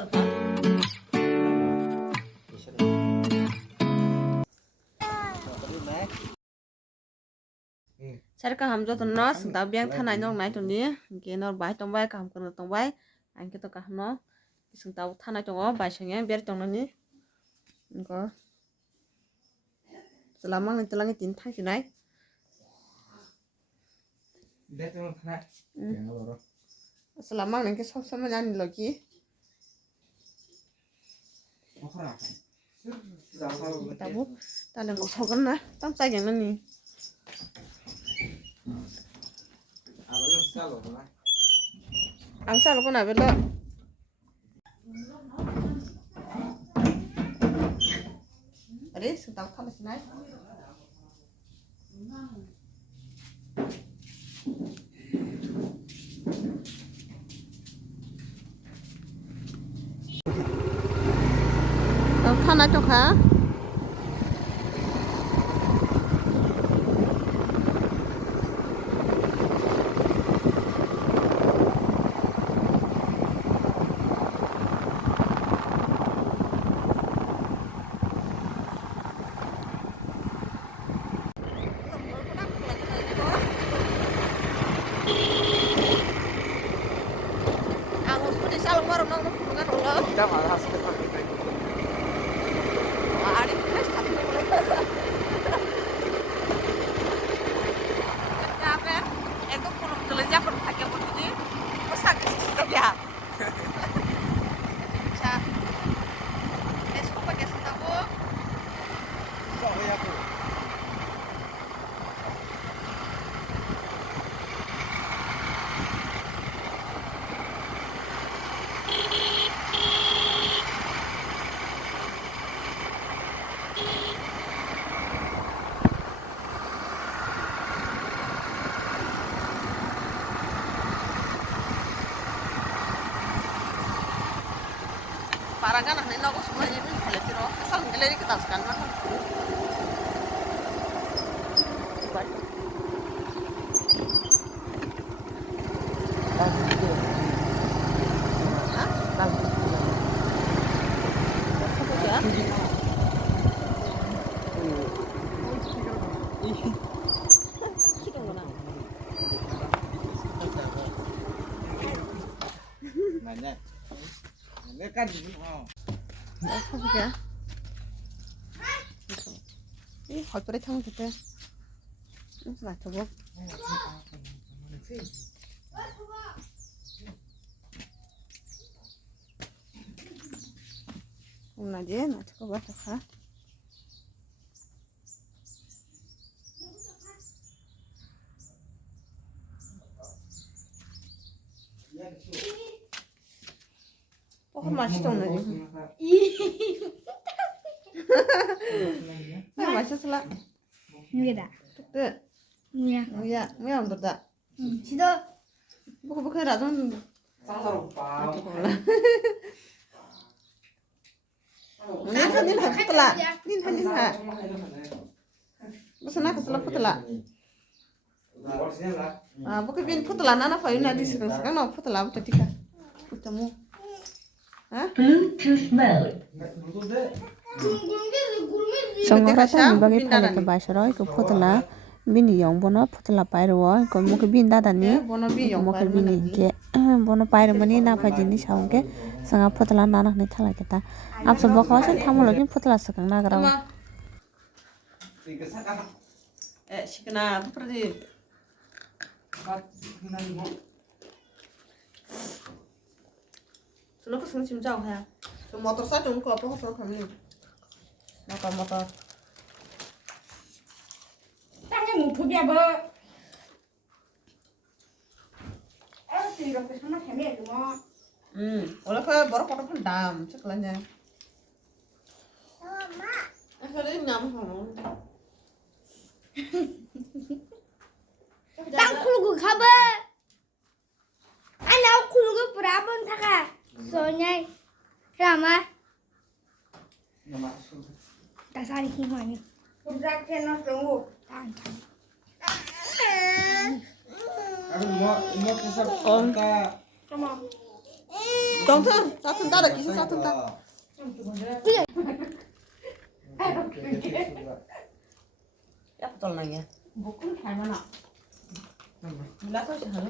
sarka. Sarka hamjo to no singta biang thanai nok nai to ni ke nor bai tong bai kam kono tong bai angke to kaham no singta thanai tongo bai sange ber tong ni ko selamang ni telangi tin thang sinai selamang ni ke sob sama nani loki tabu talen ko sogan na tam sai yang ni ang sa lo ko na belo Ade sentang thala sinai thana chokha Paragan nah nino ko semua ini boleh tiro asal ngeleri kita sekarang mah Kan ya. Ini hot plate thang kita. Ini lah coba. aja, nah coba coba. 맛있어 오늘. 맛있었어. 이게다. 네. 뭐야 안 뒀다. 지도. 먹어 해라 좀. 상사로 빠. 닌 붙을라. 닌 하. 무슨 나가 슬라 붙을라. 아, bukan bin putla nana fayuna di sekarang no putla betul tika. Putamu. Bluetooth mode. Songora ta bagi phale ke baisaroi ko photla bini yong bono photla pairo ko muke bin dada ni muke bini ke bono pairo mani na phajini saungke sanga photla nana ni thala kita apso bokho sen thamulo kin photla sakang na gara sikna perdi Suno ko sung simjau ha. So motor sa tung ko apa so kami. Motor. 땅에 못 포기야 뭐. 알았어 이렇게 하나 해내 뭐. Oleh ke baru kotor pun dam ceklanya. Mama. Kali nyam kamu. 땅 굴고 가봐. 아나 굴고 브라본 타가. 소냐. 라마. 다사리 힘하니. 브라케 너 정고. 땅. Aku mau kisah kita. Come on. 정튼 짜튼 따라 기술 짜튼 따. 야 떨나게. 먹고 닮아나. 라서시 하려.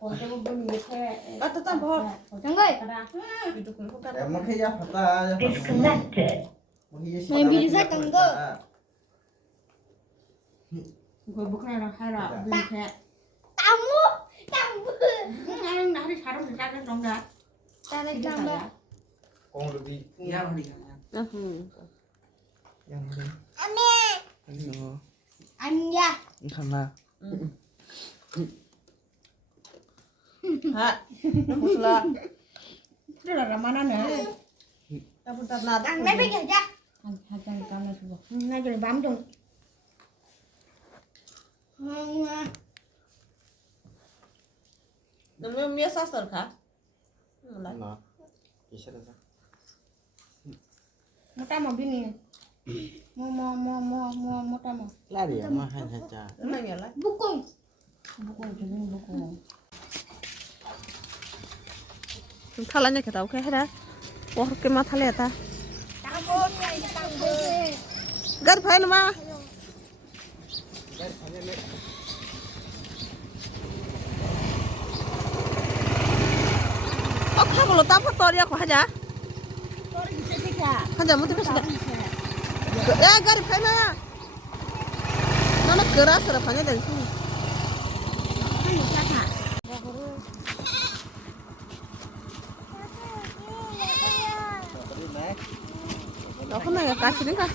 어제 부분 밑에 따뜻한 버. 정거이. 이도 공 따라. Em mất cái giáp thật ta. Disconnected. Mày bị ra tầng cơ. 그걸 먹고 해라. 밑에. Tao mua. Tao mua. 그냥 나를 잘하면 작은 정도. Tao lấy tao đâu. Con được đi. Giang đi. 응. Giang đi. Anh nữa. Anh nha. Thằng nào. 하. 무슬라. 그래라 라마나네. 따분따 나. Thằng lấy bây giờ ra. 한장 잘라 주고. Ngay rồi bám chung. 너무 미에 쌌어 가. 몰라. Nó. Chị sẽ được. Một trăm mà bên này. Một trăm mà. Lá điểm mà hay chả. 얼마냐 라? Vô cùng. 먹고. 좀 탈라냐 개다 오케이 해라. 와 그렇게만 탈래다. Tao mua này tao mua. 가리 파이는 마. 카골로 따파 떠리하고 하자. 하자 못 듣겠어. 야 가리 파이나. 너는 그라스라 방에 될 수. 너 혼나야 까시는가?